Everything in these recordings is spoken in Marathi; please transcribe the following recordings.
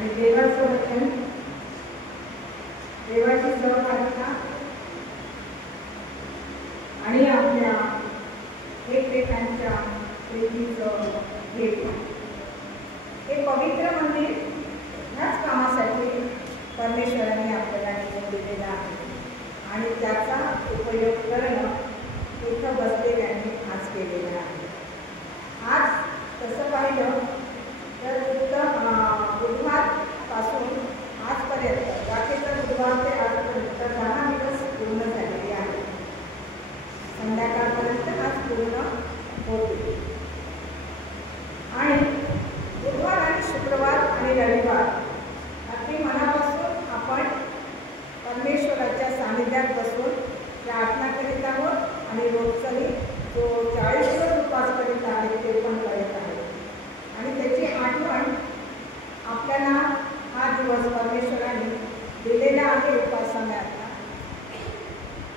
आणि देवाचं वचन, देवाची सहभागिता आणि आपल्या एकमेकांच्या प्रीतीचं भेट. हे पवित्र मंदिर ह्याच कामासाठी परमेश्वराने आपल्याला निवडून दिलेलं आहे आणि त्याचा उपयोग करणं इथं बसलेल्यांनी आज केलेलं आहे. आज तसं पाहिलं तर बुधवारपासून आजपर्यंत बाकीचा बुधवार ते आजपर्यंत 10 दिवस पूर्ण झालेले आहेत. संध्याकाळपर्यंत आज पूर्ण होते आणि बुधवार आणि शुक्रवार आणि रविवार अगदी मनापासून आपण परमेश्वराच्या सानिध्यात बसून प्रार्थना करीत आहोत आणि रोजचाही जो 40 दिवस उपवास करीत आहे ते पण करत आहे आणि त्याची आठवण आपल्याला हा दिवस परमेश्वराने दिलेला आहे उपासनाचा.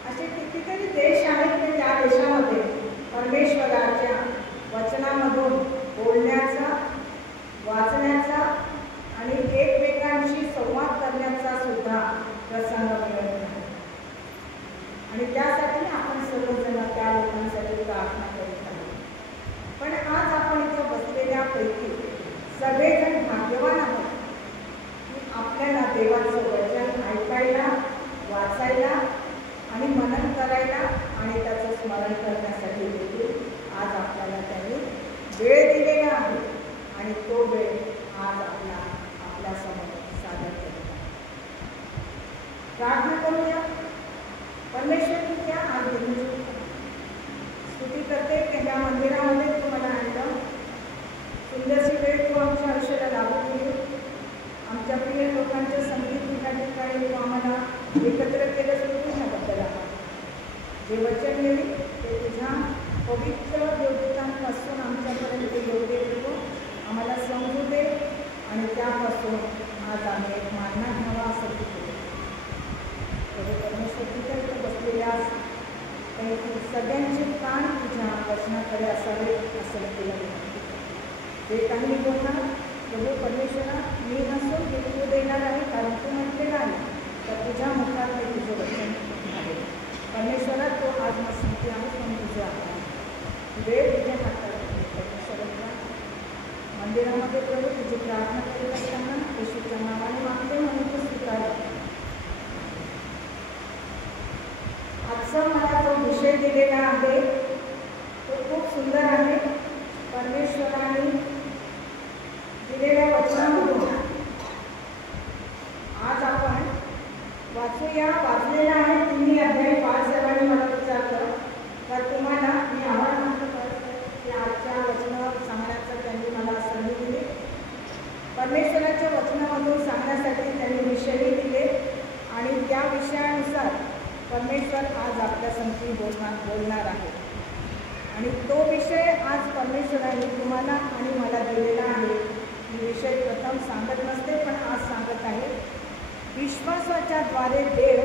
असे कितीतरी देश आहेत की त्या देशामध्ये परमेश्वराच्या वचनामधून बोलण्याचा, वाचण्याचा आणि एकमेकांशी संवाद करण्याचा सुद्धा प्रसंग मिळत नाही आणि त्यासाठी आपण सर्वजण त्या लोकांसाठी प्रार्थना करीत आहोत. पण आज आपण इथं बसलेल्यापैकी सगळेजण भाग्यवान आहोत की आपल्याला देवाचं वचन ऐकायला, वाचायला आणि मनन करायला आणि त्याचं स्मरण करण्यासाठी देखील आज आपल्याला त्यांनी वेळ दिलेला आहे आणि तो वेळ आज आपल्यासमोर सादर केला. प्रार्थना करूया. परमेश्वर तुझ्या आज दिवशी स्तुती करते की या मंदिरामध्ये तुम्हाला आणलं, सुंदरशी वेळ तू आमच्या आयुष्याला लागू केली. आमच्या प्रिय लोकांच्या संगीत या ठिकाणी तू आम्हाला एकत्र केलं तू ह्याबद्दल आभार. जे वचन मिळेल ते तुझ्या पवित्र देवदूतांपासून आमच्यापर्यंत योग्य देतो आम्हाला समजू दे आणि त्यापासून आज आम्ही एक मानना घ्यावा असं तू केलं. परमेश्वर तुझ्या इथं बसलेल्या सगळ्यांचे प्राण तुझ्या वचनाकडे असावे असं तुला विनंती. जे काही बोलणार प्रभू परमेश्वरा मी नसून हे तू देणार आहे, कारण तू म्हटलेलं आहे तर तुझ्या मुखात मी तुझं वचन आहे. परमेश्वरा तो आज मग सांगते आहे पण तुझ्या वेळ तुझ्या हातात परमेश्वराच्या मंदिरामध्ये प्रभू तुझी प्रार्थना करीत असताना येशूच्या नावाने मागते म्हणून तू स्वीकार. आजचा मला जो विषय दिलेला आहे तो खूप सुंदर आहे. परमेश्वराने दिलेल्या वचनामधून आज आपण वाचूया. वाचलेला आहे तुम्ही अध्याय 5 सर्वांनी मला विचारलं तर तुम्हाला मी आव्हान मानतो की आजच्या वचनावर सांगण्याचं त्यांनी मला संधी दिली. परमेश्वराच्या वचनामधून सांगण्यासाठी त्यांनी विषयही दिले आणि त्या विषयानुसार परमेश्वर आज आपल्या संगती बोलणार आहे आणि तो विषय आज परमेश्वराने तुम्हाला आणि मला दिलेला आहे. मी विषय प्रथम सांगत नसते पण आज सांगत आहे. विश्वासाच्या द्वारे देव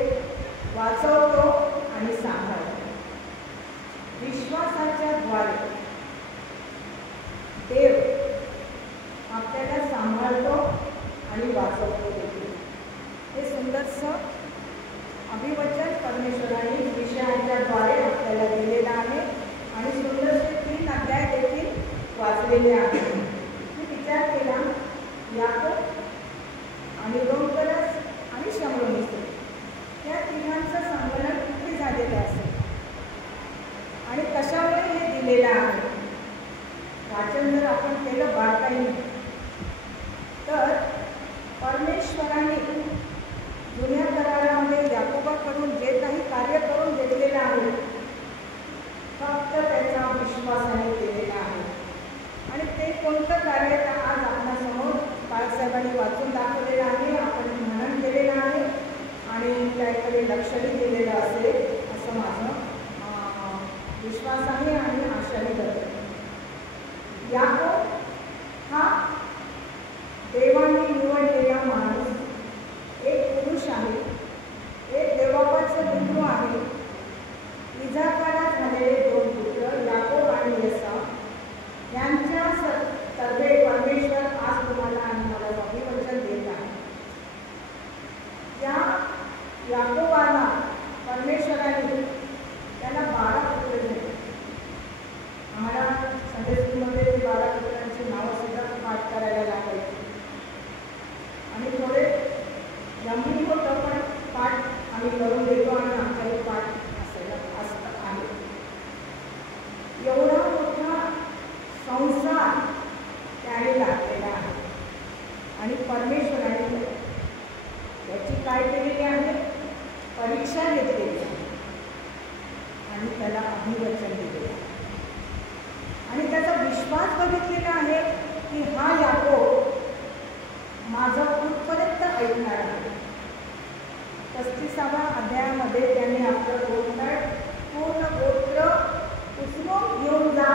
वाचवतो आणि सांभाळतो. विश्वासाच्या द्वारे देव आपल्याला सांभाळतो आणि वाचवतो देखील. हे सुंदरसं अभिवचन परमेश्वराने विषयांच्या द्वारे आपल्याला दिलेलं आहे आणि सुंदरसे 3 अध्याय देखील वाचलेले आहेत. मी विचार केला याकोब आणि रोमकरस आणि शमरोनी या तिघांचं संकलन कुठे झालेलं असेल आणि कशामुळे हे दिलेलं आहे. वाचन जर आपण केलं बारकाईने तर परमेश्वराने जुन्या करारामध्ये याकोबाकडून जे काही कार्य करून घेतलेलं आहे फक्त त्याचा विश्वासाने केलेला आहे आणि ते कोणतं कार्य तर आज आपल्यासमोर बाळासाहेबांनी वाचून दाखवलेलं आहे, आपण मनन केलेलं आहे आणि त्याकडे लक्षही दिलेलं असेल असं माझं विश्वास आहे आणि आशाही करते. याकोब हा देवाने निवडलेला माणूस, एक पुरुष आहे, एक देवबापाचं पुत्र आहे. इजाकारात झालेले 2 पुत्र याकोब आणि एसाव यांच्या तर्फे परमेश्वर आज तुम्हाला आणि मला अभिवचन देत आहे. परमेश्वराने याची काय केलेली आहे? परीक्षा घेतलेली आहे आणि त्याला अभिवचन दिलेलं आहे आणि त्याचा विश्वास बघितलेला आहे की हा याकोब माझं कुठपर्यंत ऐकणार आहे. 35व्या अध्यायामध्ये त्यांनी आपलं पूर्ण गोत्र उचलून घेऊन जा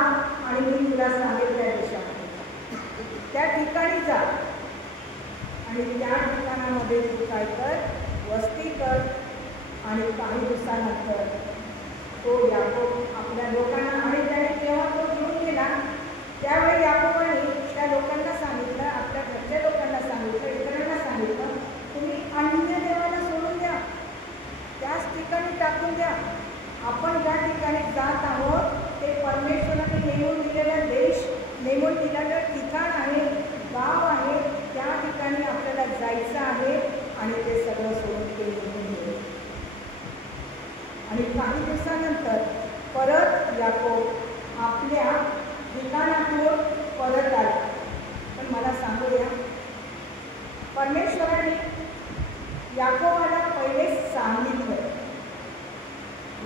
आणि मी तुला सांगेल त्या देशामध्ये त्या ठिकाणी जा आणि त्या ठिकाणामध्ये तू काय कर? वस्ती कर. आणि काही दिवसानंतर तो याकोब आपल्या लोकांना आणि त्याने जेव्हा तो घेऊन गेला त्यावेळी याकोबाने त्या लोकांना सांगितलं, आपल्या घरच्या लोकांना सांगितलं, इतरांना सांगितलं, तुम्ही अन्य देवाला सोडून द्या, त्याच ठिकाणी टाकून द्या. आपण ज्या ठिकाणी जात आहोत ते परमेश्वराने नेमून दिलेला देश, नेमून दिलेलं ठिकाण आहे, गाव आहे, त्या ठिकाणी आपल्याला जायचं आहे आणि ते सगळं सोडून ते निघून गेले. आणि काही दिवसानंतर परत याकोब आपल्या ठिकाणातून परत आला. पण मला सांगू द्या, परमेश्वराने याकोबाला पहिले सांगितलं.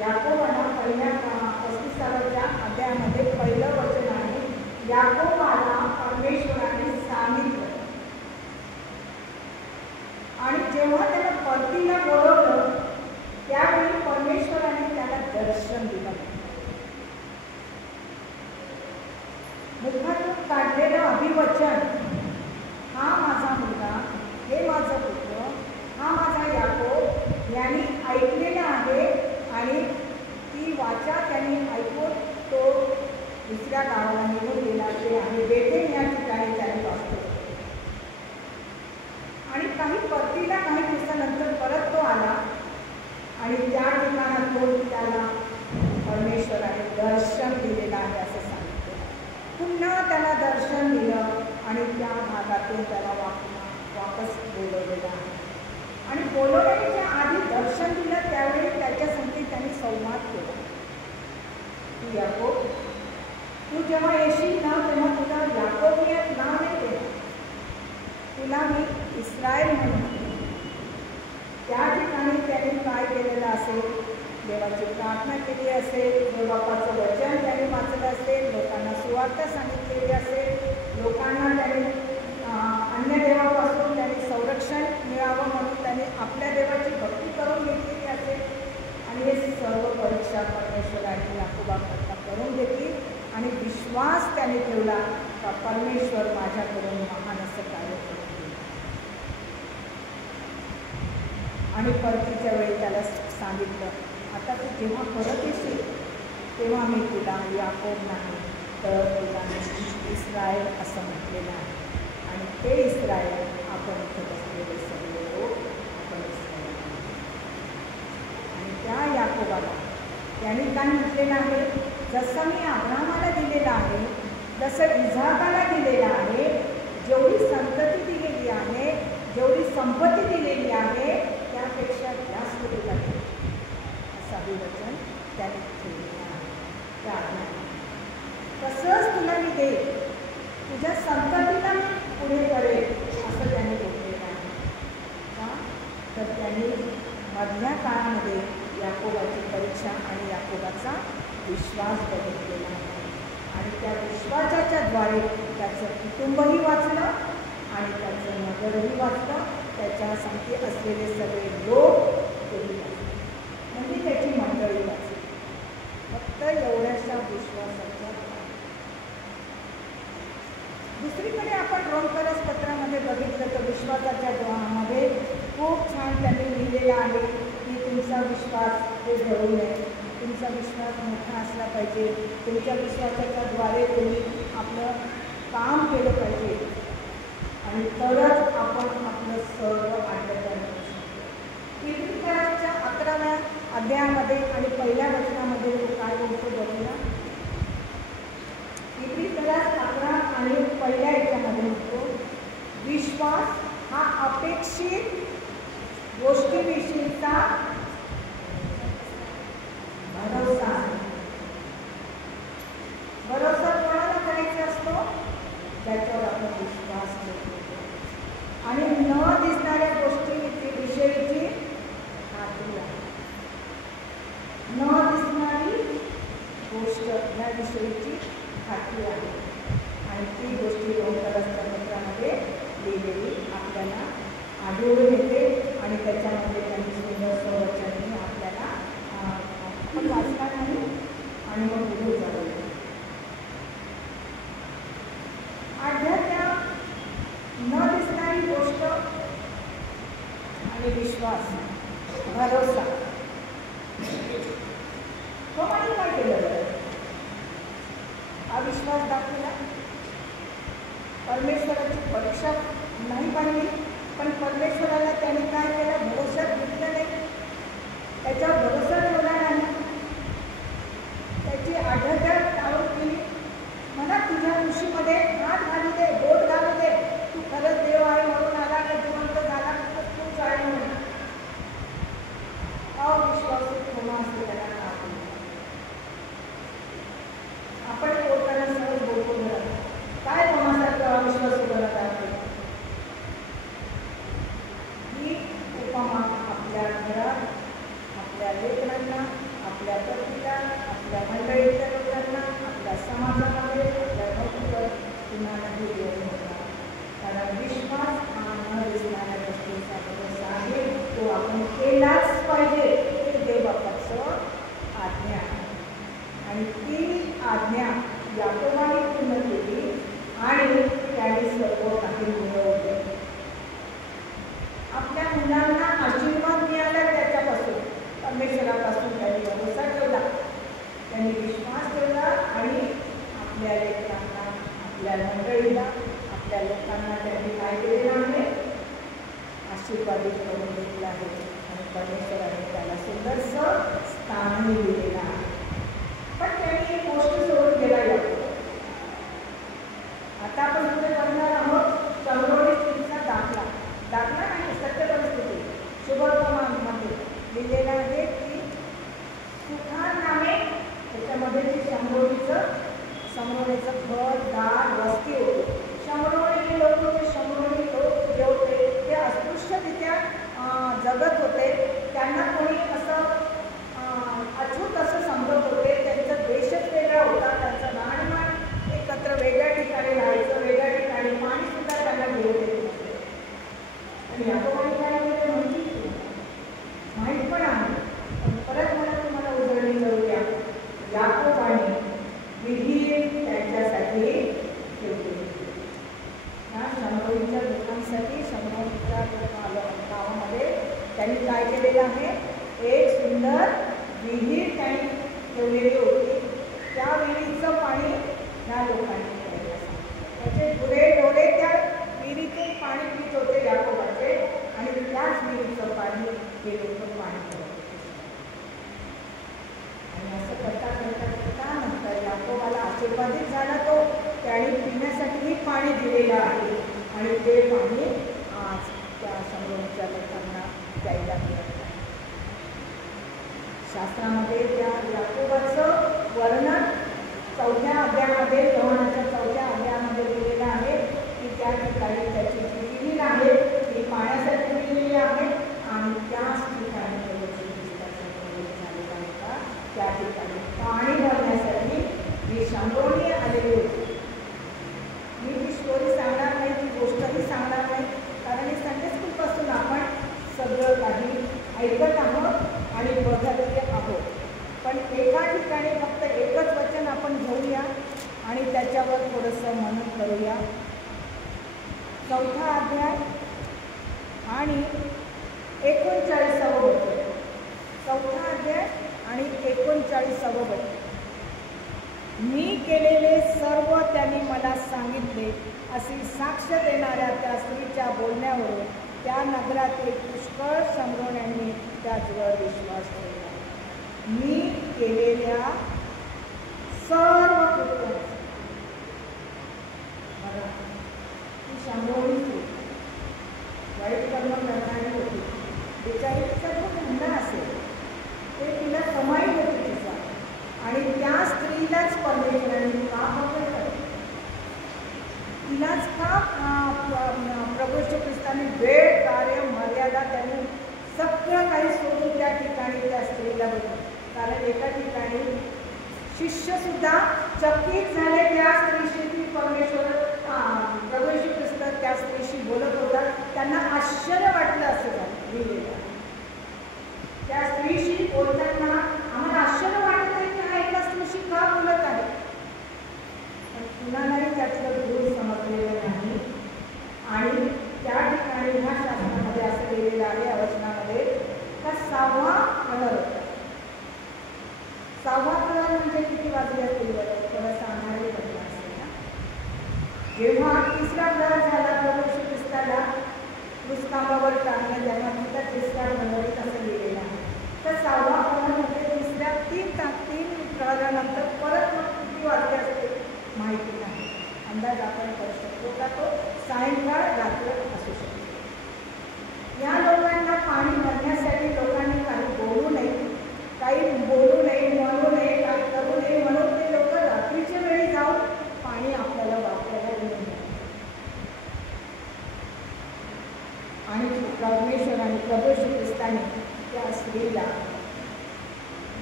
याकोबाला पहिल्या 35व्या अध्यायामध्ये पहिलं वचन आहे, याकोबाला परमेश्वराने सांगितलं. आणि जेव्हा त्याला परतीला बोलवलं त्यावेळी परमेश्वराने त्याला दर्शन दिलं. मुखातून काढलेलं अभिवचन, हा माझा मुलगा, हे माझं पुत्र, हा माझा याकोब यांनी ऐकलेला आहे. आणि ती वाचा त्यांनी ऐकून तो दुसऱ्या गावाला निघून गेला, ते आहे बेथेल या ठिकाणी त्याने वाचतो. आणि परतीला काही दिवसानंतर परत तो आला आणि त्या ठिकाणातून त्याला परमेश्वराने दर्शन दिलेलं आहे असं सांगितलं. पुन्हा त्याला दर्शन दिलं आणि त्या भागातून त्याला वापस बोलवलेलं आहे. आणि बोलवण्याच्या आधी दर्शन दिलं त्यावेळी त्याच्यासाठी त्यांनी संवाद केला की याकोब, तू जेव्हा येशील ना तेव्हा तुला याकोब हे नाव नाही देणार, तुला मी इस्रायल म्हणून. त्या ठिकाणी त्यांनी काय केलेलं असेल? देवाची प्रार्थना केली असेल, देवबापाचं वचन त्यांनी वाचलं असेल, लोकांना सुवार्ता सांगितलेली असेल, लोकांना त्यांनी अन्य देवापासून त्यांनी संरक्षण मिळावं म्हणून त्यांनी आपल्या देवाची भक्ती करून घेतलेली असेल. आणि हे सर्व परीक्षा परमेश्वराने याकोबाकरता करून घेतली आणि विश्वास त्याने ठेवला का परमेश्वर माझ्याकडून महान असं कार्य करून. आणि परतीच्या वेळी त्याला सांगितलं, आता तू जेव्हा परत येशील तेव्हा मी तुला याकोब नाही तर तुला मी इस्रायल असं म्हटलेलं आहे. आणि ते इस्रायल आपण इथं बसलेले सगळे लोक आपण इस्रायल. आणि त्या याकोबाला त्यांनी काय म्हटलेलं आहे? जसं मी अब्राहामाला दिलेलं आहे, जसं इझाकाला दिलेलं आहे, जेवढी संतती दिलेली आहे, जेवढी संपत्ती दिलेली आहे त्यापेक्षा जास्त दिलं आहे असं अभिवचन त्याने ठेवलेलं आहे. तसंच तुला मी देईन, तुझ्या संततीला मी पुढे करेल असं त्याने बोललेलं आहे. का तर त्यांनी मधल्या काळामध्ये याकोबाची परीक्षा आणि याकोबाचा विश्वास बघितलेला आहे. आणि त्या विश्वासाच्या द्वारे त्याचं कुटुंबही वाचलं आणि त्याचं नगरही वाचलं, त्याच्या संगती असलेले सगळे लोक तेही वाचले, म्हणजे त्याची मंडळी वाचली. फक्त एवढ्याशा विश्वासाच्या. दुसरीकडे आपण रोमकरस पत्रामध्ये बघितलं तर विश्वासाच्या मध्ये खूप छान त्यांनी लिहिलेलं आहे की तुमचा विश्वास हे घडू नये, तुमचा विश्वास मोठा असला पाहिजे, तुमच्या विश्वासाच्या द्वारे तुम्ही आपलं काम केलं पाहिजे आणि तरच आपण आपलं सर्व आटोक्यात करू शकतो. इब्रियच्या 11व्या अध्यायामध्ये आणि पहिल्या वचनामध्ये तो काय बोलतो बघूया. इब्रिय 11 आणि पहिल्या याच्यामध्ये म्हणतो, विश्वास हा अपेक्षित गोष्टीविषयीचा भरोसा आहे. भरोसा कोणाला करायचा असतो? त्याच्यावर आपण विश्वास ठेवतो. आणि न दिसणाऱ्या गोष्टीविषयीची खात्री आहे. न दिसणारी गोष्ट याविषयीची खात्री आहे आणि ती गोष्टी ओंकारस्तोत्रामध्ये लिहिलेली आपल्याला आढळून येते आणि त्याच्यामध्ये त्यांनी सुंदर संवचने आपल्याला आपण वाचणार नाही आणि मग पुढे जाऊ. आध्यात्म न दिसणारी गोष्ट आणि विश्वास, भरोसा. कोणी काय केलं? अविश्वास दाखवला. परमेश्वराची परीक्षा नाही पाहिली, पण परमेश्वराला त्याने काय केलं? भरोसा घेतला नाही, त्याच्यावर भरोसा ठेवला नाही, त्याची आढळ टाळून केली. मला तुझ्या कुशीमध्ये हात घालू दे, बोट घालू दे, तू खरंच देव आहे म्हणून आला का जिवंत झाला तर तूच आहे म्हणून. अविश्वास क्षमा असते त्याला. आपण बोलताना सहज बोलतो घरात, काय कोणासारखं अविश्वास करत आहे? ही उपमा आपल्या घरात, आपल्या लेकरांना, आपल्या पतीला, आपल्या मंडळीच्या लोकांना, आपल्या समाजामध्ये, आपल्या नोकरीवर कुणालाही देऊ नका. कारण विश्वास हा न दिसणाऱ्या गोष्टीचा भरोसा आहे, तो आपण केलाच पाहिजे. हे देवबापाचं आज्ञा आहे आणि ती आज्ञा याकोबाने पूर्ण केली आणि त्याने सर्व काही मिळवले. आपल्या मुलांना आशीर्वाद मिळाला त्याच्यापासून, परमेश्वरापासून त्यांनी भरोसा ठेवला, त्यांनी विश्वास ठेवला आणि आपल्या लेकरांना, आपल्या मंडळीला, आपल्या लोकांना त्यांनी काय केलेलं आहे? आशीर्वादित करून घेतलं आहे आणि परमेश्वराने त्याला सुंदरसं स्थानही दिलेलं आहे. पण त्यांनी एक गोष्ट सोडून गेला जातो. आता आपण पुढे करणार आहोत चौरोळी स्त्रीचा दाखला. दाखला नाही, सत्य परिस्थिती शुभवर्तमानमध्ये लिहिलेलं आहे की सुखार नामे त्याच्यामध्ये जे शंभरोळीचं घर, दार, वस्ती होते. शंभरोळी लोक होते. शंभरोळी लोक जे होते ते अस्पृश्यरित्या जगत होते. त्यांना कोणी असं अछूत असं समजत होते. त्यांचा देशच वेगळा होता, त्यांचं राहणीमान एकत्र वेगळ्या ठिकाणी राहायचं, वेगळ्या ठिकाणी पाणीसुद्धा त्यांना घेऊ देत नव्हते. आणि याकोबाने काय केलं माहिती? माहीत पण आहे, परत मला तुम्हाला उजळणी करूया. याकोबाने विहीर त्यांच्यासाठी ठेवली. ह्या शंभरीच्या लोकांसाठी, शंभरीच्या गावामध्ये त्यांनी काय केलेलं आहे? एक सुंदर विहीर त्यांनी ठेवलेली होती. त्या विहिरीचं पाणी ह्या लोकांनी प्यायला सांगितलं. त्याचे गुरे ढोरे त्या विहिरीतून पाणी पित होते याकोबाचे आणि त्याच विहिरीचं पाणी हे लोक पाणी करत होते. आणि असं करता करता करता नंतर याकोबाला आशीर्वादित झाला तो. त्याने पिण्यासाठीही पाणी दिलेलं आहे आणि ते पाणी आज त्या शंभरीच्या लोकांना प्यायला मिळत आहे. शास्त्रामध्ये त्या याकोबाचं वर्णन 4थ्या अध्यायामध्ये, योहानाच्या 4थ्या अध्यायामध्ये दिलेलं आहे की त्या ठिकाणी त्याची जी विहीर आहे ती पाण्यासाठी दिलेली आहे आणि त्याच ठिकाणी झालेला होता. त्या ठिकाणी पाणी भरण्यासाठी ही शंभरोळी आलेली होती. मी ती स्टोरी सांगणार नाही, ती गोष्टही सांगणार नाही, कारण ही संडे स्कूलपासून आपण सगळं काही ऐकत आहोत आणि बघत आहोत. पण एका ठिकाणी फक्त एकच वचन आपण घेऊया आणि त्याच्यावर थोडंसं मनन करूया. 4था अध्याय आणि 39वं वचन. 4था अध्याय आणि 39वं वचन. मी केलेले सर्व त्यांनी मला सांगितले अशी साक्ष देणाऱ्या त्या स्त्रीच्या बोलण्यावरून त्या नगरातील पुष्कळ शंभरोण्यांनी त्याचवर विश्वास ठेवला. मी केलेल्या सर्व कृत्यांचा. बघा, ती शंभरोळी वाईट कर्म करणारी होती. बिचारीचा जो धंदा असेल ते तिला कमाई होती तिचा आणि त्या स्त्रीलाच परमेश्वराने का पकडलं? तिलाच सुद्धा प्रभू येशू ख्रिस्ताने वेळ, कार्य, मर्यादा त्यांनी सगळं काही सोडून त्या ठिकाणी त्या स्त्रीला बोलवलं. कारण एका ठिकाणी शिष्यसुद्धा चकित झाले त्या स्त्रीशी, ती परमेश्वर प्रभू येशू ख्रिस्त त्या स्त्रीशी बोलत होता. त्यांना आश्चर्य वाटलं असं झालं लिहिलेलं. त्या स्त्रीशी बोलताना आम्हाला आश्चर्य वाटत आहे की हा एका स्त्रीशी का बोलत आहे, पण कुणालाही त्यातलं दूर समजलेलं नाही. आणि त्या ठिकाणी ह्या शास्त्रामध्ये असं लिहिलेलं आहे, या वचनामध्ये, का 6वा प्रहर होता. 6वा प्रहर म्हणजे किती वाजले असतील बरं, थोडं सांगणारे घटना असेल ना. जेव्हा 3रा प्रहर झाला, प्रभू येशू ख्रिस्ताला क्रूसखांबावर टांगण्यात त्यांना नंतर 3रा प्रहरीत असं लिहिलेलं आहे. तर 6वा प्रहरमध्ये 3ऱ्या 3 प्रहरानंतर परत मग किती वाजले असते माहिती नाही. अंदाज आपण करू शकतो का तो सायंकाळ रात्र असू शकतो. या लोकांना पाणी भरण्यासाठी लोकांनी काही बोलू नये, काही बोलू नये, म्हणू नये, काही करू नये म्हणून ते लोक रात्रीच्या वेळी जाऊन पाणी आपल्याला वापरायला घेऊन येतात. आणि परमेश्वर आणि प्रभू येशू ख्रिस्ताने त्या स्त्रीला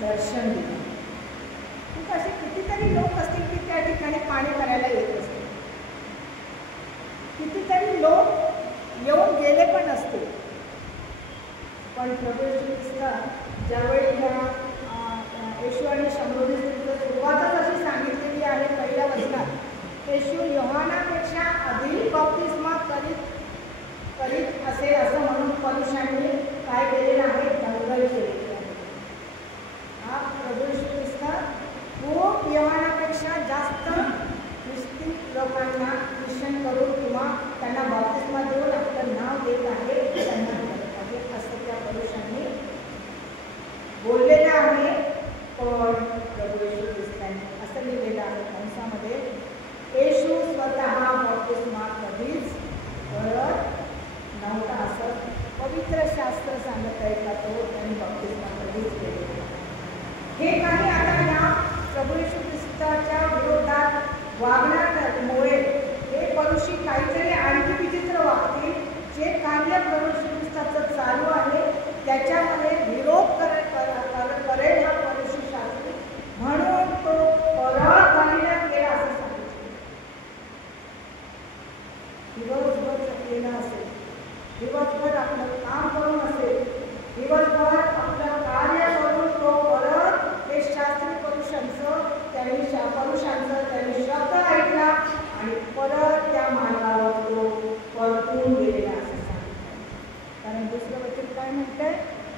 दर्शन दिलं. खूप असे कितीतरी लोक असतील की त्या ठिकाणी पाणी करायला येत असतील, कितीतरी लोक येऊन गेले पण असतील, पण प्रभू येशू ख्रिस्त ज्यावेळी येशू आणि शमरोनी स्त्रीचं सुरुवातच अशी सांगितलेली आहे पहिल्या वचनात, येशू योहानापेक्षा अधिक बप्तिस्मा करीत असेल असं म्हणून परुषांनी काय केलेलं आहे, दंगल केलेली आहे. हा प्रभू येशू ख्रिस्त खूप योहानापेक्षा जास्त ख्रिस्ती लोकांना ख्रिश्चन करून किंवा त्यांना बप्तिस्मा देऊन आपलं नाव देत आहे, त्यांना करत आहे असं त्या पुरुषांनी बोललेलं आहे. पण प्रभू येशू ख्रिस्ताने असं लिहिलेलं आहे कंसामध्ये, येशू स्वतः बप्तिस्मा कधीच करत नव्हता असं पवित्र शास्त्र सांगत आहे का तो त्यांनी बप्तिस्मा कधीच केलेला. हे काही आता या प्रभू येशू ख्रिस्ताच्या विरोधात वागण्यामुळे हे परुषी काहीतरी आणखी विचित्र वागतील. जे कार्य प्रभू येशू ख्रिस्ताचं चालू आहे त्याच्यामध्ये विरोध करेल हा परुषी शास्त्री, म्हणून तो परत घालण्यात गेला असं सांगितलं. दिवसभर थकलेला असेल, दिवसभर आपलं काम करून असेल, दिवसभर आपलं कार्य करून तो परत हे शास्त्री पुरुषांचं त्यांनी शब्द ऐकला आणि परत त्या मार्गावर तो परतून गेलेला असं सांगितलं. कारण दुसरं वचन काय म्हणतंय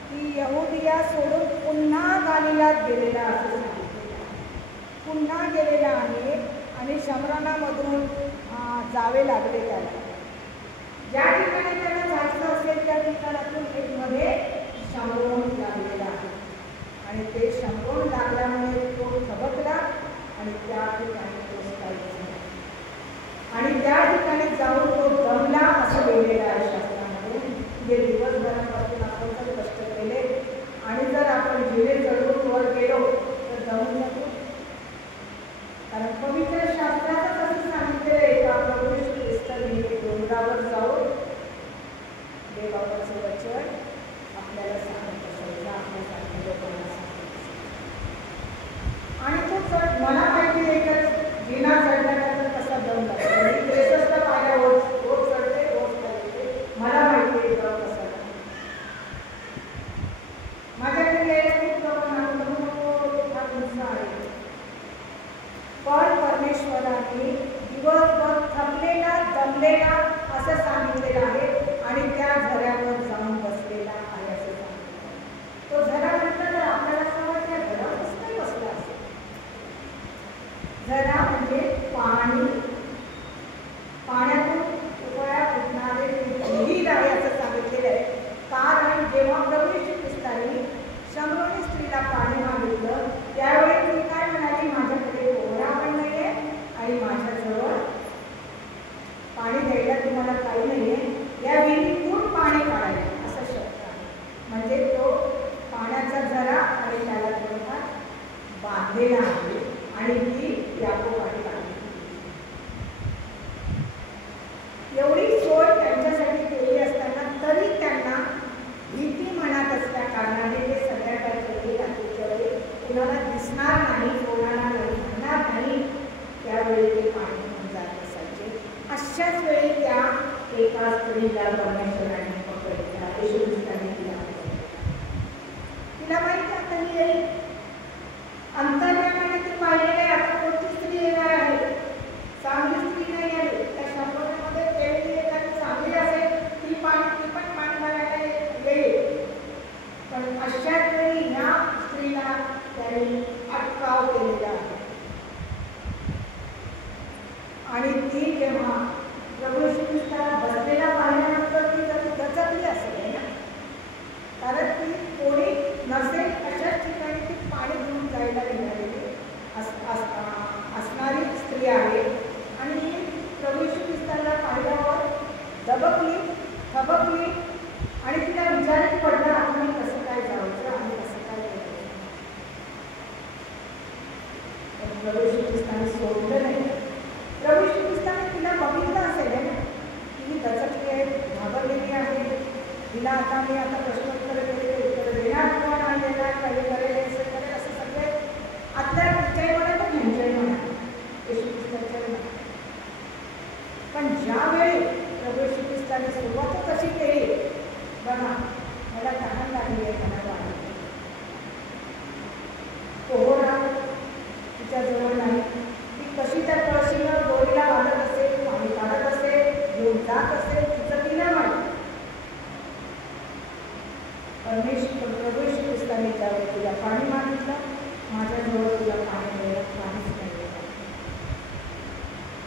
की यहुदिया सोडून पुन्हा गालिलात गेलेला असं सांगितलेलं आहे. पुन्हा गेलेला आहे आणि शमरानामधून जावे लागले त्याला. ज्या ठिकाणी त्याला जायचं असेल त्या ठिकाणातून एक मध्ये शमरोन लागलेला आहे आणि ते शमरोन लागल्यामुळे तो थबकला आणि त्या ठिकाणी तो स्थायिक झाला आणि त्या ठिकाणी जाऊन तो दमला असं लिहिलेलं आहे शास्त्रामध्ये. जे दिवसभरापासून आपण जर कष्ट केले आणि जर आपण जिरे चढवून वर गेलो तर दमून नको. कारण पवित्र शास्त्रातच असं सांगितलेलं आहे का प्रभू येशू ख्रिस्ताने डोंगरावर जाऊन देवाचं वचन आपल्याला सांगत असायचं, आपल्यासारख्या लोकांना सांगत असायचं. आणि तो चढ मला माहिती एकच जिना चढल्यानंतर कसा दम लागतो. मी 63 पायऱ्या रोज चढते, रोज चढते, मला माहिती आहे दम कसा लागतो. माझ्याकडे यायला खूप लोकांना नको हा तुमचा आहे, पण परमेश्वराने दिवसभर थकलेला दमलेला असं सांगितलेलं आहे आणि त्या झऱ्यावर जाऊन बसलेला आहे असं सांगितलं. तो झरा म्हटलं तर आपल्याला समज त्या झऱ्यावरच नाही बसला असेल. झरा म्हणजे पाणी, पाण्यातून उकळ्या फुटणारे विहीर आहे असं सांगितलेलं आहे. कारण जेव्हा प्रभू येशू ख्रिस्ताने शमरोनी स्त्रीला पाणी मागितलं त्यावेळी ती काय म्हणाली, माझ्याकडे कोहरा पण नाही आहे आणि माझ्याजवळ पाणी द्यायला तुम्हाला काही नाही आहे, या विहिरीतून पाणी काढायला असं शब्द आहे. म्हणजे तो पाण्याचा झरा आणि त्याला थोडाफार बांधलेला आहे आणि ती याकोबाने काढली. एवढी सोय त्यांच्यासाठी केली असताना तरी त्यांना भीती मनात असल्या कारणाने ते संध्याकाळच्या वेळी रात्रीच्या वेळी कुणाला दिसणार नाही, कोणाला म्हणणार नाही, त्यावेळी ते पाणी घेऊन जात असायचे. अशाच वेळी त्या एका स्त्रीला परमेश्वराने पकडला, येशू ख्रिस्ताने तिला माहिती आता ही येईल, अंतर्यामाने ती पाहिलेली आहे. आता कोणती स्त्री येणार आहे, चांगली स्त्री नाही आली. त्या शंभरमध्ये केलेली एखादी चांगली असेल ती पण पाणी भरायला येईल. पण अशाच वेळी ह्या स्त्रीला त्यांनी अटकाव केलेला आहे. आणि ती जेव्हा प्रभू येशू ख्रिस्ताला बसलेला पाहिल्यानंतर ती जरी दचकली असेल ना, कारण ती कोणी नसेल अशाच ठिकाणी ती पाणी घेऊन जायला निघालेली असणारी स्त्री आहे. आणि प्रभू येशू ख्रिस्ताला पाहिल्यावर थबकली आणि तिला विचारात पडला, आपण कसं काय जायचं आणि कसं काय करायचं. प्रभू येशू ख्रिस्ताने सोडलं नाही. प्रभू येशू ख्रिस्ताने तिला बघितलं असेल ना, ती दचकली आहे, घाबरलेली आहे. तिला आता प्रश्नोत्तर केले, उत्तर देणार किंवा नाही देणार, काही करेल असं सगळे आतल्या विचार म्हणा तर घ्यायचे म्हणा येशू ख्रिस्ताच्या म्हणा. पण ज्यावेळी प्रभू येशू ख्रिस्ताने सुरुवातच अशी केली, बघा मला तहान लागली आहे, मला पाणी. पोहरा तिच्याजवळ नाही, ती कशी त्या कळशीवर दोरीला बांधत असेल, पाणी काढत असेल, घेऊन जात असेल, तिचं तिला माहिती. प्रभू येशू ख्रिस्ताने त्यावेळी तुला पाणी मागितलं, माझ्याजवळ तुला पाणी मिळत काहीच नाही.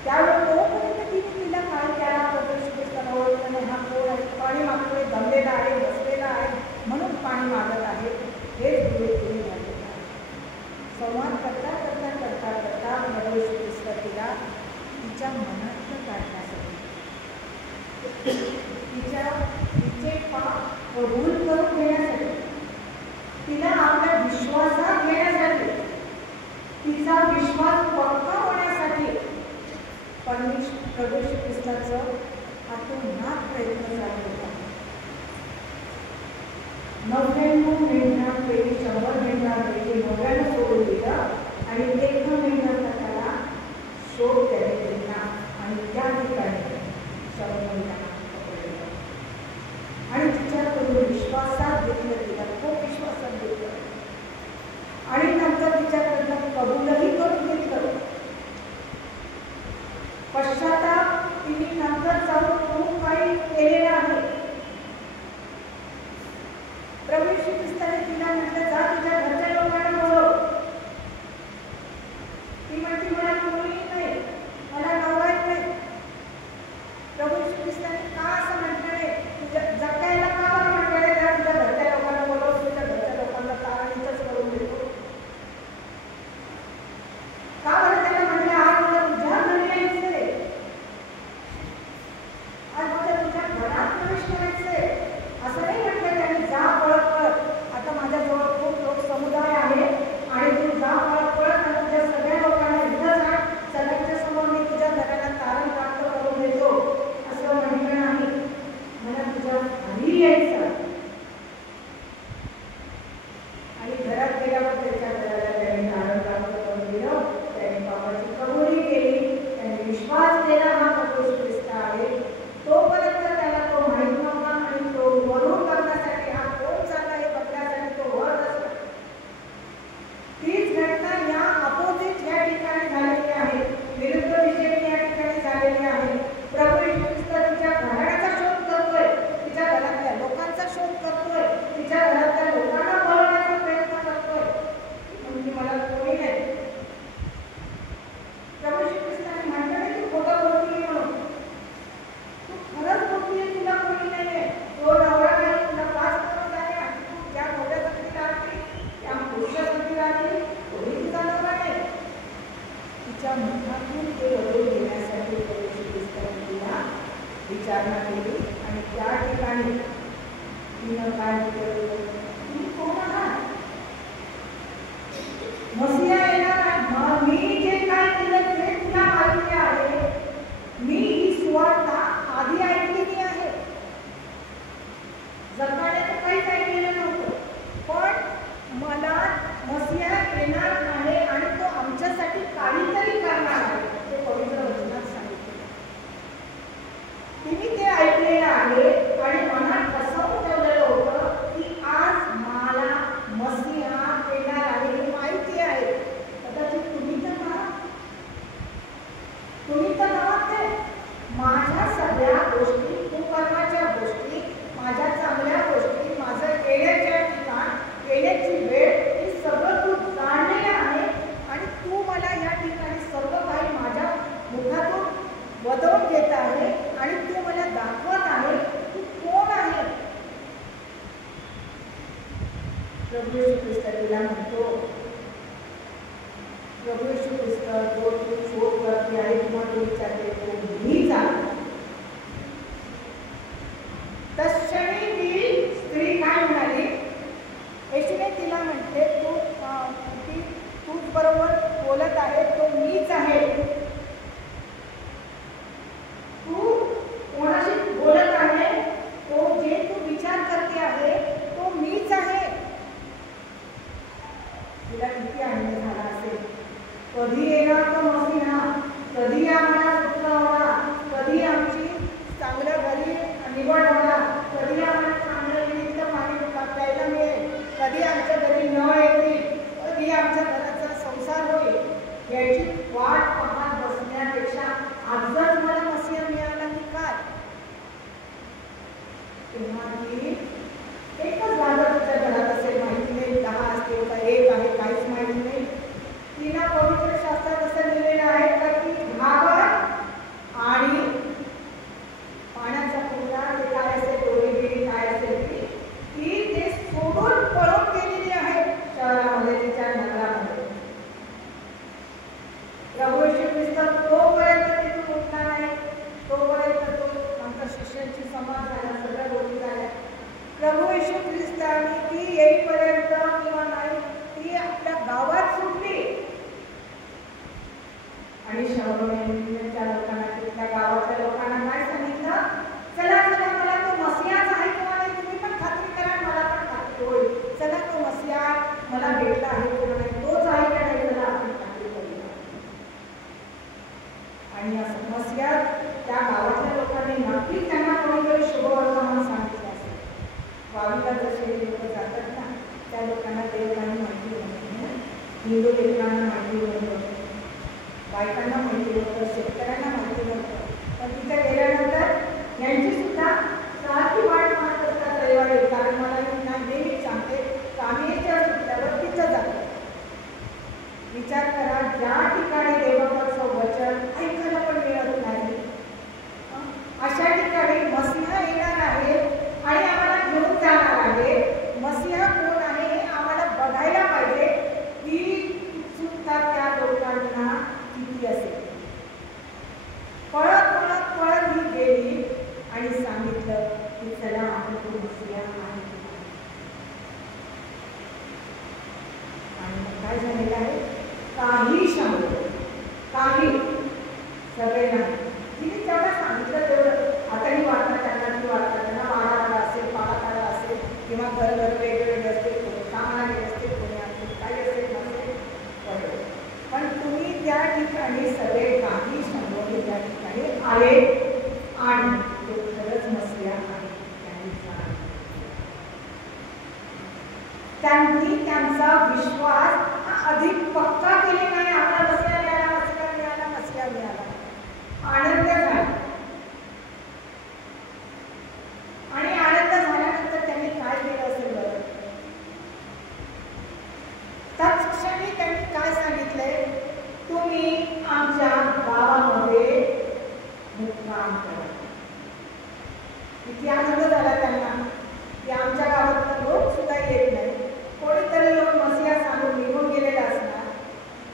त्यावेळी तोपर्यंत तिने तिला काय केला, प्रभू येशू ख्रिस्ताला ओळखलं नाही, हा कोण आहे, पाणी मागतोय, दमलेला आहे, बसलेला आहे म्हणून पाणी मागत आहे, हेच तिने झालेलं आहे. संवाद करता प्रभू येशू ख्रिस्त तिला तिच्या मनातलं काढण्यासाठी, तिचे पाप कबूल करून घेण्यासाठी, तिला आपल्या विश्वासात घेण्यासाठी, तिचा विश्वास पक्का होण्यासाठी प्रभू येशू ख्रिस्ताचं आतोनात प्रयत्न चालू होता. 99 मेंढरांपैकी 100 मेंढरांपैकी 99 सोडून दिलं आणि 1 मेंढराचा त्याला शोध त्याने दिला आणि त्या ठिकाणी 100 मेंढरांना पकडलं आणि तिच्याकडून विश्वासात घेतलं, तिला खूप विश्वासात घेतलं आणि नंतर तिच्याकडनं कबूलही करून घेतलं. पश्चाताप तिने नंतर जाऊन खूप काही केलेलं आहे. प्रभू येशू ख्रिस्ताने तिला म्हटलं, जा तुझ्या घरच्या लोकांना बोलव. ती म्हणते मला कोणी नाही, मला नवरा नाही. प्रभू येशू ख्रिस्ताने का असं म्हटलं नाही, तुझ्या जगायला का बरं म्हटलं नाही, जा तुझ्या घरच्या लोकांना बोलव, तुझ्या घरच्या लोकांना तारणीच करून देतो. का बरं त्याला म्हटलं, आज मला तुझ्या घरी यायचंय, आज मला तुझ्या घरात प्रवेश करायचंय असं नाही म्हटलं त्याने. जा पळत पळत, आता माझ्याजवळ खूप लोक समुदाय आहे आणि तू जा पळत पळत आणि तुझ्या सगळ्या लोकांना इथं जा, सगळ्यांच्या समोर मी तुझ्या घराला तारण प्राप्त करून देतो असं म्हटलं नाही. मला तुझ्या घरी यायचं. आणि घरात गेल्यावर त्याच्या घराला त्याने तारण प्राप्त करून दिलं, त्याने पापाची कबुली केली, त्याने विश्वास केला हा प्रभू येशू ख्रिस्त आहे. तोपर्यंत त्याला तो माहीत नव्हता आणि तो वरून करण्यासाठी, हा कोण चालला हे बघण्यासाठी तो वर असला. तीच घटना या अपोजिट या ठिकाणी झालेली आहे, विरुद्ध दिशेने या ठिकाणी झालेली आहे. प्रभू येशू ख्रिस्त तिच्या घराण्याचा शोध करतोय, तिच्या घरातल्या लोकांचा शोध करतोय, तिच्या घरातल्या लोकांना पळवण्याचा प्रयत्न करतोय. म्हणजे मला कोणी नाही. प्रभू येशू ख्रिस्ताने म्हटलं नाही तू खोटं बोलतीये म्हणून, तू खरंच बोलतीये, तुला कोणी नाहीये, तो नवरा नाही, तुला पास करून आहे आणि तू ज्या मोठ्या संगतीला आली, त्या पुरुषा संगतीला आली, कोणी तुझा नवरा नाही. तिच्या मुखातून ते बदलून घेण्यासाठी प्रभू येशू ख्रिस्ताने तिला विचारणा केली आणि त्या ठिकाणी तिनं काय विचारलं, तुम्ही कोण आहात? मसीहा येणार आहे, मी जे काय केलं ते तुला माहिती आहे. मी ही सुवार्ता ठेवलेलं आहे आणि मनात फसवून ठेवलेलं होतं की आज मला मसीहा येणार आहे हे माहिती आहे. कदाचित तुम्ही तर नव्हते. माझ्या सगळ्या गोष्टी, कुकर्माच्या गोष्टी, माझ्या चांगल्या गोष्टी, माझं येण्याच्या ठिकाण, येण्याची वेळ, हे सगळं तू जाणलेलं आहे आणि तू मला या ठिकाणी सर्व काही माझ्या मुखातून वदवून घेत आहे आणि तू मला दाखवत आहे तू कोण आहे. प्रभू येशू ख्रिस्त तुला म्हणतो, प्रभू येशू ख्रिस्त जो तू शोध करते आहे किंवा तू विचारते तो मीच आहे. तत्क्षणी ती स्त्री काय म्हणाली, येशूने तिला म्हटले तूच बरोबर बोलत आहे, तो मीच आहे. तू कोणाशी बोलत आहे, तो जे तू विचार करते आहे तो मीच आहे. तिला किती आनंद झाला असेल. कधी येणार तो मसीहा, कधी आम्हाला सुटका होणार, कधी आमची चांगल्या घरी निवड होणार, कधी आम्हाला चांगलं विहिरीचं पाणी प्यायला मिळेल, कधी आमच्या घरी नळ येतील, कधी आमच्या घराचा संसार होईल, याची वाट पाहत बसण्यापेक्षा आजच मला मसीहा मिळाला की काय. तेव्हा ती एकच भाजप तिच्या घरात असेल माहिती नाही, 10 असतील का 1 आहे काहीच माहिती नाही. तिला पवित्र शास्त्रात असं लिहिलेलं आहे का ती घागर आणि पाण्याचा कुंडा, ते काय असेल दोरी बिरी काय असेल ती ते सोडून पळून गेलेली आहे शहरामध्ये, तिच्या नगरामध्ये. प्रभू येशू ख्रिस्त तोपर्यंत तिथून उठला नाही, तोपर्यंत तो आमच्या शिष्यांची समाज झाला, सगळ्या गोष्टी झाल्या. प्रभू येशू ख्रिस्ताने ती येईपर्यंत किंवा नाही ती आपल्या गावात सुटली आणि शहराच्या लोकांना, तिथल्या गावाच्या लोकांना काय सांगितलं, चला चला मला तो मसीहाच आहे किंवा नाही तुम्ही पण खात्री करा, मला पण खात्री होईल. चला तो मसीहा मला भेटला आहे किंवा नाही, तोच आहे का नाही, चला आपण खात्री करूया. आणि असं मसीहा त्या गावातल्या लोकांनी नक्कीच त्यांना कोणीतरी शुभवर्तमान सांगितलं असेल. वावीला जसे लोक जातात ना त्या लोकांना देव काही माहिती होतं, हिंदू लेकरांना माहिती होतं, बायकांना माहिती होतं, शेतकऱ्यांना माहिती होतं. पण तिथे गेल्यानंतर यांची सुद्धा सारखी वाट पाहत असतात रविवारी. कारण मला नेहमीच सांगते कामेच्या सुटल्यावर तिथं जातं. विचार करा, ज्या ठिकाणी देवाचं वचन ऐकायला पण मिळत नाही अशा ठिकाणी मसीहा येणार आहे आणि आम्हाला घेऊन जाणार आहे. मसीहा कोण आहे हे आम्हाला बघायला पाहिजे. ती सुद्धा त्या लोकांना किती असेल. पळत पळत पळत ही गेली आणि सांगितलं की चला आपण तो मसीहा आहे. आणि मग काय झालेलं आहे, काही सांगतो काही सगळे नाही. तिने तेवढं सांगितलं तेवढं. आता ही वार्ता त्यांना मारा आला असेल, पाळा आला असेल किंवा घर वेगवेगळे असतील, कोणी कामाला गेले असतील, कोणी असतील काही असेल नसेल बरोबर. पण तुम्ही त्या ठिकाणी सगळे काही संबोधित त्या ठिकाणी आले आणि तो खरंच मसीहा आहे. त्यांनी त्यांचा विश्वास अधिक पक्का केले नाही. आपला मसीहा मिळाला, मसीहा मिळाला, मसीहा मिळाला, आनंद झाला. आणि आनंद झाल्यानंतर त्यांनी काय केलं असेल बरं, तत्क्षणी त्यांनी काय सांगितलंय, तुम्ही आमच्या गावामध्ये मुक्काम करा. किती आनंद झाला त्यांना की आमच्या गावात लोक सुद्धा येत नाही, कोणीतरी लोक मसीहा सांगून निघून गेलेला असणार.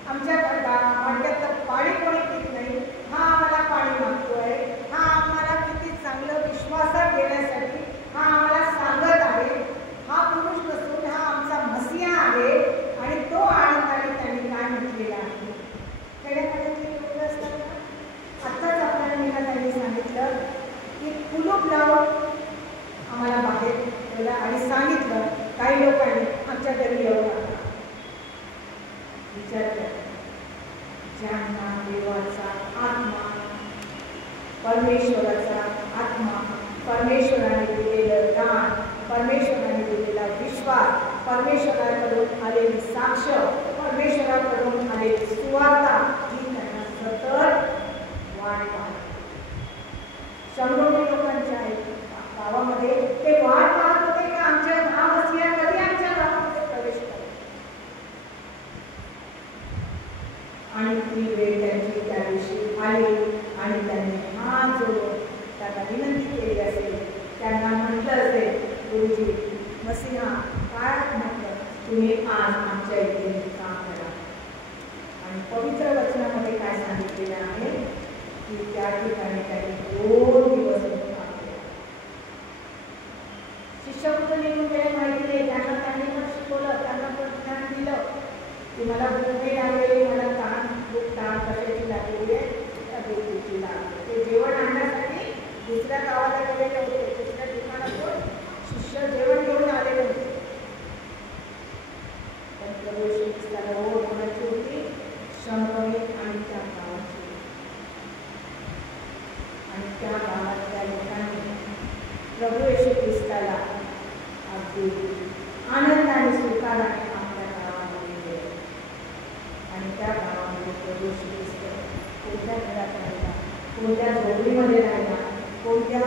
आमच्या मडक्यात तर पाणी कोणी पित नाही, हा आम्हाला पाणी मागतोय, हा आम्हाला किती चांगलं विश्वासात घेण्यासाठी हा आम्हाला सांगत आहे. हा पुरुष नसून हा आमचा मसीहा आहे. आणि तो आनंदाने त्यांनी काय म्हटलेला आहे. खेड्यापाड्यातले लोक असतात ना, आत्ताच आपल्याला त्यांनी सांगितलं की कुलूप लावून आम्हाला बाहेर ठेवलं आणि सांगितलं काही लोकांनी आमच्या घरी येऊ नका. विचार करा, ज्यांना देवाचा आत्मा, परमेश्वराचा आत्मा परमेश्वराने दिलेलं दान, परमेश्वराने दिलेला विश्वास, परमेश्वराकडून आलेली साक्ष, परमेश्वराकडून आलेली सुवार्ता ही त्यांना सतत वाट पाहत. शंभर लोकांच्या गावामध्ये ते वाट पाहत होते की आमच्या गाववासिया कधी आमच्या गावामध्ये प्रवेश करेल. आणि ती वेळ त्यांची त्या दिवशी आली आणि त्यांनी हात जोडून त्यांना विनंती केली असेल, त्यांना म्हटलं असेल, गुरुजी मसीहा काय म्हटलं, तुम्ही आज आमच्या इथे काम करा. आणि पवित्र वचनामध्ये काय सांगितलेलं आहे की त्या ठिकाणी त्यांनी 2 दिवस काम केलं. शिष्यवृत्त निघून गेले माहिती नाही, त्यांनी पण शिकवलं, त्यांना पण ज्ञान दिलं की मला भूक नाही लागलेली, मला ताण कशाची लागलेली आहे, त्या गोष्टीची लागली. ते जेवण आणण्यासाठी दुसऱ्या गावाला गेलेले होते, दुसऱ्या ठिकाणातून शिष्य जेवण घेऊन आलेले होते. पण प्रभू येशू ख्रिस्ताला ओढ कोणाची होती? शंभरी आणि त्या गावाची. आणि त्या गावातल्या लोकांनी प्रभू येशू ख्रिस्ताला अगदी आनंदाने स्वीकाराने आपल्या गावामध्ये गेले. आणि त्या गावामध्ये प्रभू येशू ख्रिस्त कोणत्या घरात राहिला, कोणत्या झोपडीमध्ये राहिला, कोणत्या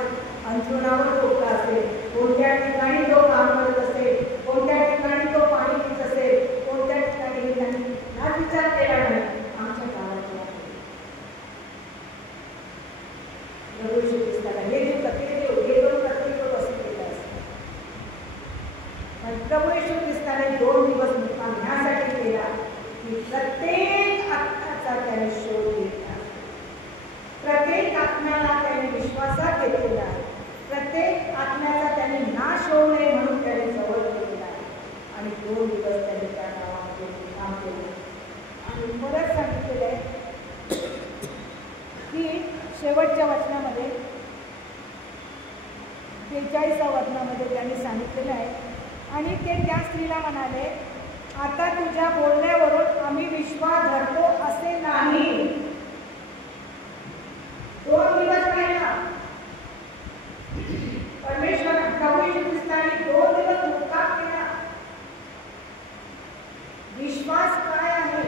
अंथरुणावर झोपला असेल, कोणत्या ठिकाणी तो काम करत असेल, कोणत्या ठिकाणी तो पाणी पित असेल, कोणत्या ठिकाणी त्यांनी हा विचार केला नाही. आमच्या गावात प्रभू येशू ख्रिस्ताला हे देऊ का ते देऊ, हे दोन प्रत्येक लोक असं केलं असतं. पण प्रभू येशू ख्रिस्ताने 2 दिवस मुक्काम ह्यासाठी केला की प्रत्येक आत्म्याचा त्याने शोध घेतला, प्रत्येक आत्म्याला त्याने विश्वासात घेतलेला आहे, प्रत्येक आत्म्याचा त्याने नाश होऊ नये म्हणून त्याने जवळ केलेला आहे. आणि 2 दिवस त्याने त्या गावामध्ये काम केले. आणि परत सांगितलेलं आहे की शेवटच्या वचनामध्ये 43व्या वचनामध्ये त्यांनी सांगितलेलं आहे, आणि ते त्या स्त्रीला म्हणाले, आता तुझ्या बोलण्यावरून आम्ही विश्वास धरतो असे नाही. 2 दिवस राहिला परमेश्वर प्रभू येशू ख्रिस्ताने 2 दिवस मुक्काम केला. विश्वास काय आहे,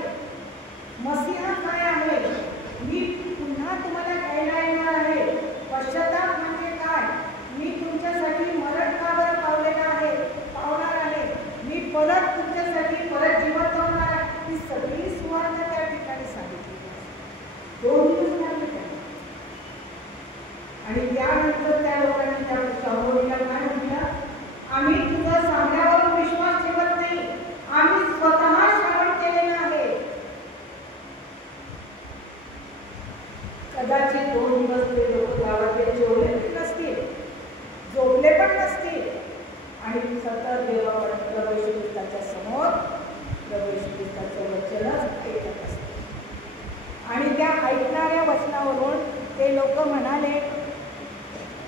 मसीहा काय आहे, मी पुन्हा तुम्हाला घ्यायला येणार आहे. पश्चाताप म्हणजे काय, मी तुमच्यासाठी मरण का बरं पावणार आहे, मी परत तुमच्यासाठी परत जिवंत होणार आहे. ही सगळी सुवार्ता त्या ठिकाणी सांगितली. 2 दिवस लागले. आणि त्यानंतर त्या लोकांनी त्या समोरीला काय म्हटलं, आम्ही तुझा सांगण्यावरून विश्वास ठेवत नाही, आम्ही स्वतः श्रवण केलेलं आहे. कदाचित 2 दिवस ते लोक गावात जेवले नसतील, झोपले पण नसतील, आणि सतत देवाकडे प्रभू येशू ख्रिस्ताच्या समोर प्रभू येशू ख्रिस्ताचं वचनच ऐकत असते. आणि त्या ऐकणाऱ्या वचनावरून ते लोक म्हणाले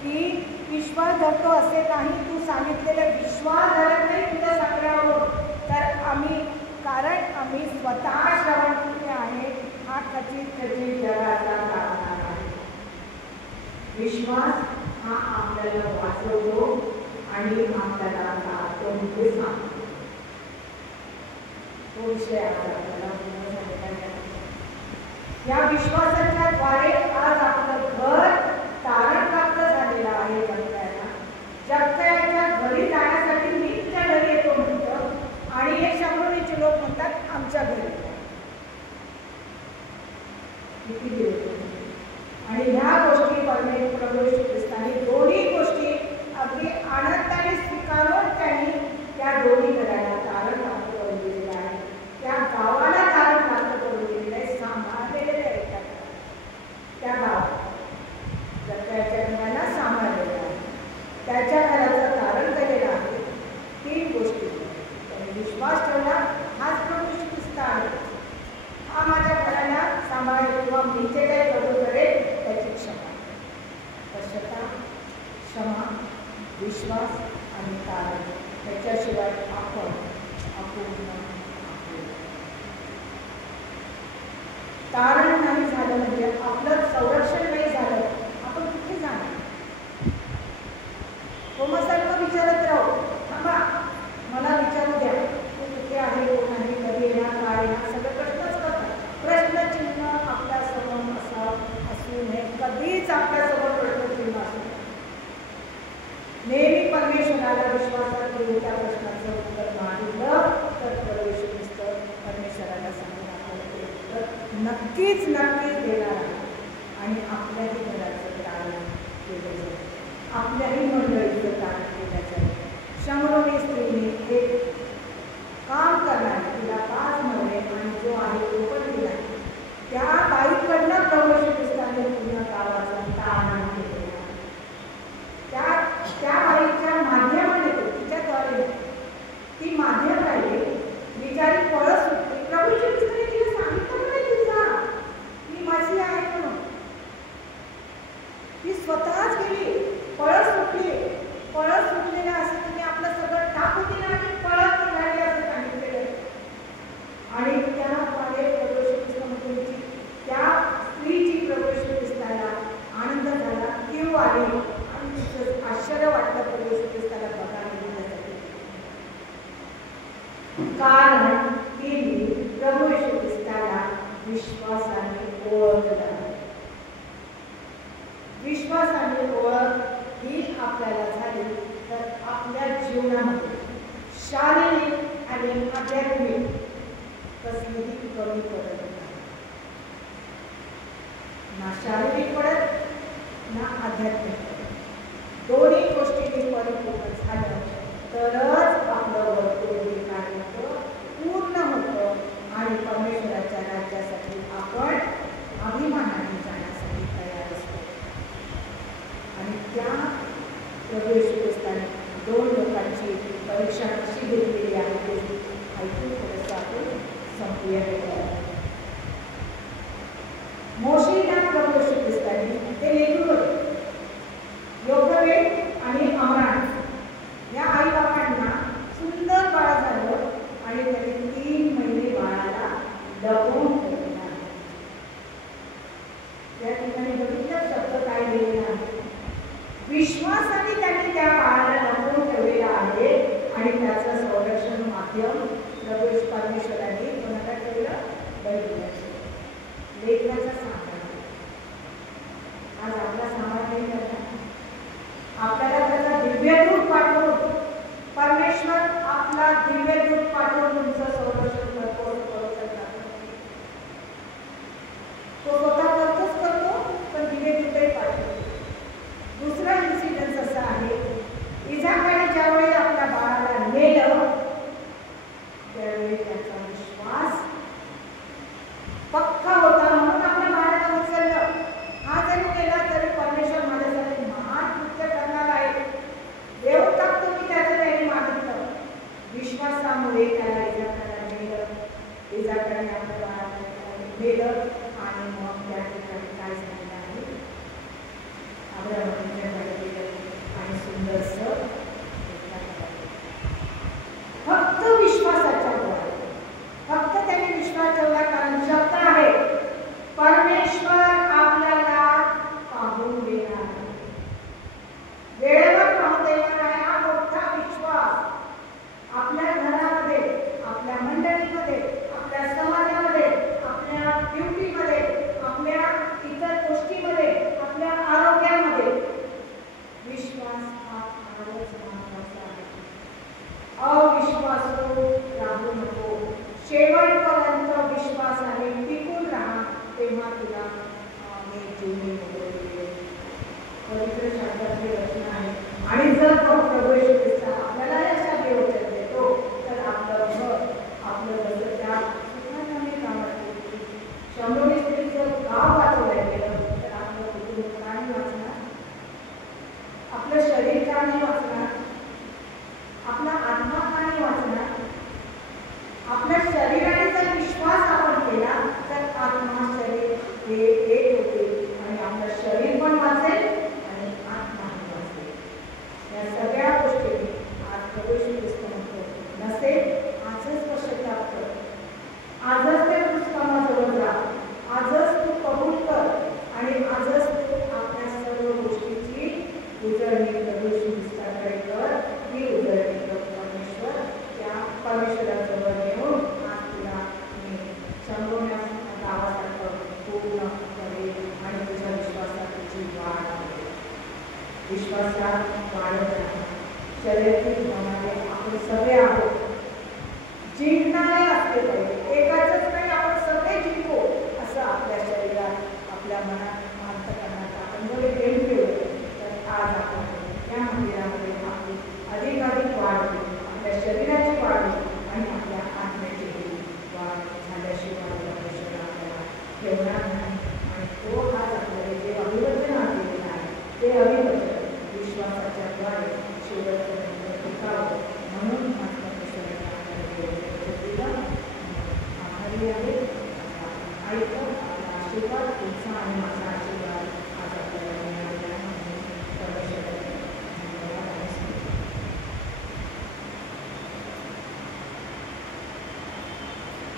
की विश्वास धरतो असे नाही, तू सांगितलेले विश्वास धरत नाही तुझ्या सांगण्यावर, तर आम्ही कारण आम्ही स्वतः श्रवण केले आहे, हा खचित जगाचा काढणार आहे. विश्वास हा आपल्याला वाचवतो आणि आपल्याला काढतो म्हणजे सांगतो. तो विषय आपल्याला या विश्वासाच्या द्वारे आज आपलं घर तारण प्राप्त झालेलं आहे. जगत्याच्या घरी जाण्यासाठी मी तुझ्या घरी येतो म्हणतो, आणि हे शंभरीचे लोक म्हणतात आमच्या घरी. किती दिवस. आणि ह्या गोष्टी प्रभू येशू ख्रिस्ताने दोन्ही गोष्टी अगदी आनंदाने स्वीकारून त्यांनी त्या दोन्ही घराला तारण प्राप्त करून दिलेलं आहे, त्या गावाला तारण प्राप्त करून दिलेलं आहे, सांभाळलेले आहे त्या गावात. त्याच्या घराला सांभाळलेलं आहे, त्याच्या घराचं तारण केलेलं आहे. 3 गोष्टी त्यांनी विश्वास ठेवला, हाच प्रभू येशू ख्रिस्त आहे, हा माझ्या घराला सांभाळेल किंवा मी जे काही करू करेल त्याची क्षमा. पश्चाताप, क्षमा, विश्वास आणि तारण, त्याच्याशिवाय आपण अपूर्ण. तारण नाही झालं म्हणजे आपलं संरक्षण नाही झालं, आपण कुठे जाणार. होमसारखं विचारत राहू, थांबा मला विचारू द्या, तू कुठे आहे, कोण आहे, कधी येणार, काय येणार, सगळे प्रश्नच करतात. प्रश्नचिन्ह आपल्यासमोर असू नये, कधीच आपल्यासमोर प्रश्नचिन्ह असू नये. नेहमी परमेश्वराला विश्वासात घेऊन त्या प्रश्नाचं उत्तर मागितलं तर प्रवेश परमेश्वराला सांगून आपल्याला उत्तर नक्कीच देणार आहे आणि आपल्याही घराचं कार्य केलं जाईल, आपल्याही मंडळीचं कार्य केलं जाईल. शंभरोनी स्त्रीने एक काम करणारे, तिला 5 नवरे आणि जो आहे तो पण दिला, त्या बाईकडनं प्रवेश ख्रिस्ताने पूर्ण गावाचा तारण केलेला. त्या बाईच्या माध्यमाने तिच्याद्वारे ती माध्यम राहिली, बिचारी पळत सुटली. प्रभूच्या ख्रिस्ताने तिला सांगितलं नाही तिचा मी माझी आहे म्हणून, ती स्वतःच गेली, पळत सुटली. पळत सुटलेलं असं तुम्ही आपलं सगळं टाकून दिलं आणि पळत निघाली असं सांगितलेलं. आणि त्याद्वारे प्रवेश ख्रिस्ताची त्या स्त्रीची प्रवेश ख्रिस्ताला आनंद झाला, कीव आली आणि आश्चर्य वाटलं प्रवेश ख्रिस्ताला बघायला मिळण्यासाठी. कारण तिने प्रभू येशू ख्रिस्ताला विश्वासाने ओळखलं. विश्वासाने ओळख ही आपल्याला झाली तर आपल्या जीवनामध्ये शारीरिक आणि आध्यात्मिक कसलीही कमी पडत नाही. ना शारीरिक पडत ना आध्यात्मिक पडत. दोन्ही गोष्टींनी परिपूर्ण झालं तरच आपलं वर्तुळ कार्य पूर्ण होतं आणि परमेश्वराच्या राज्यासाठी आपण अभिमानाने जाण्यासाठी तयार असतो. आणि त्या प्रवेश ख्रिस्ताने 2 लोकांची परीक्षा कशी घेतलेली आहे ते ऐकून थोडंसं आपण संपूया. मोशेला प्रवेश ख्रिस्ताने ते लेकरू होते, योगवेळ आणि अमरान या आई बाबांना सुंदर बाळ झालं आणि त्यांनी 3 महिने बाळाला लपवून ठेवलेला. त्या ठिकाणी बघितलं शब्द काय लिहिलेला आहे, विश्वासाने त्यांनी त्या बाळाला लपवून ठेवलेला आहे आणि त्याचं संरक्षण माध्यम प्रवेश परमेश्वराने कोणाला ठेवलं, बहिणीला. लेकराचा सामान आज आपला सामान नाही करणार, आपल्याला त्याचा दिव्यदूत पाठवून परमेश्वर आपला दिव्यदूत पाठवून तुमचं संरक्षण करतो. तो स्वतः करतो पण दिव्यदूतही पाठवतो. दुसरा इन्सिडेंट असा आहे, इजाकाने ज्यावेळी आपल्या बाळाला नेलं त्यावेळी त्याचा विश्वास पक्का होता म्हणून आपल्या बाळाला उचललं. हा जरी नेला तरी परमेश्वर माझ्यासाठी महान कृत्य करणार आहे, देव टाकतो मी त्याचं त्यांनी मागितलं. विश्वासामुळे त्याला इजाकाला नेलं, इजाकाने आपल्या बाळाला नेलं आणि मग त्या ठिकाणी काय झालेलं आहे, आणि सुंदरसं फक्त विश्वासाच्या द्वारे, फक्त त्याने विश्वास ठेवला. कारण शब्द आहे परमेश्वर आपल्याला पाहून देणार आहे, वेळेवर पाहून देणार आहे. हा मोठा विश्वास आपल्या घरामध्ये, आपल्या मंडळीमध्ये, आपल्या समाजामध्ये, आपल्या ड्युटीमध्ये, आपल्या इतर गोष्टीमध्ये, आपल्या आरोग्यामध्ये विश्वास हा फारच महत्त्वाचा आहे. अविश्वासू राहू नको, शेवटपर्यंत विश्वासाने टिकून राहा, तेव्हा तुला मी जीवन पवित्र शास्त्राची रचना आहे. आणि जर तो प्रवेश ख्रिस्त आपल्याला अशा देवचन देतो तर आपलं घर, आपलं जसं त्या सुखाने कामात शंभरी स्त्रीचं गाव वाचवलं गेलं तर आपलं कुटुंब काय वाचणार, आपलं शरीर का नाही वाचणार, आपला आत्मा का नाही वाचणार. आपल्या शरीराने जर विश्वास आपण केला तर आत्मा शरीर हे एक होते आणि आपलं शरीर पण वाचेल आणि आत्माही वाचेल. या सगळ्या गोष्टी आज प्रवेश ख्रिस्त म्हणतो नसेल आजच पश्चाताप कर, आजच त्या पुस्तकाजवळ जा, आजच तू कबूल कर आणि आजच तू आपल्या सर्व गोष्टीची उजळणी प्रभूशी विस्तार कर मी उजळते परमेश्वर. त्या परमेश्वराजवळ येऊन आज तुला मी संपवण्यास गावासारखं पूर्ण करेल आणि तुझ्या विश्वासात तुझी वाढ करेल. विश्वासात वाढत राहा. शर्यतीत होणारे आपण सगळे आहोत. जिंकणारे असले पाहिजे. एकाच नाही, आपण सगळे जिंकू असं आपल्या शरीरात आपल्या मनात अंतःकरणात आपण जर प्रेम केलं तर आज आपण या मंदिरामध्ये आपली अधिकाधिक वाढ होईल. आपल्या शरीराची वाढ होईल आणि आपल्या आत्म्याची वाढ झाल्याशिवाय परमेश्वर आपल्याला ठेवणार नाही. आणि तो आज आपल्याला जे अभिवचन आलेलं आहे ते अभिवचन विश्वासाच्या द्वारे शेवटपर्यंत टिकावं म्हणून आज परमेश्वराने आपल्याला दिलं. आभारी आहे. ऐकतो आपला आशीर्वाद तुमचा आणि माझा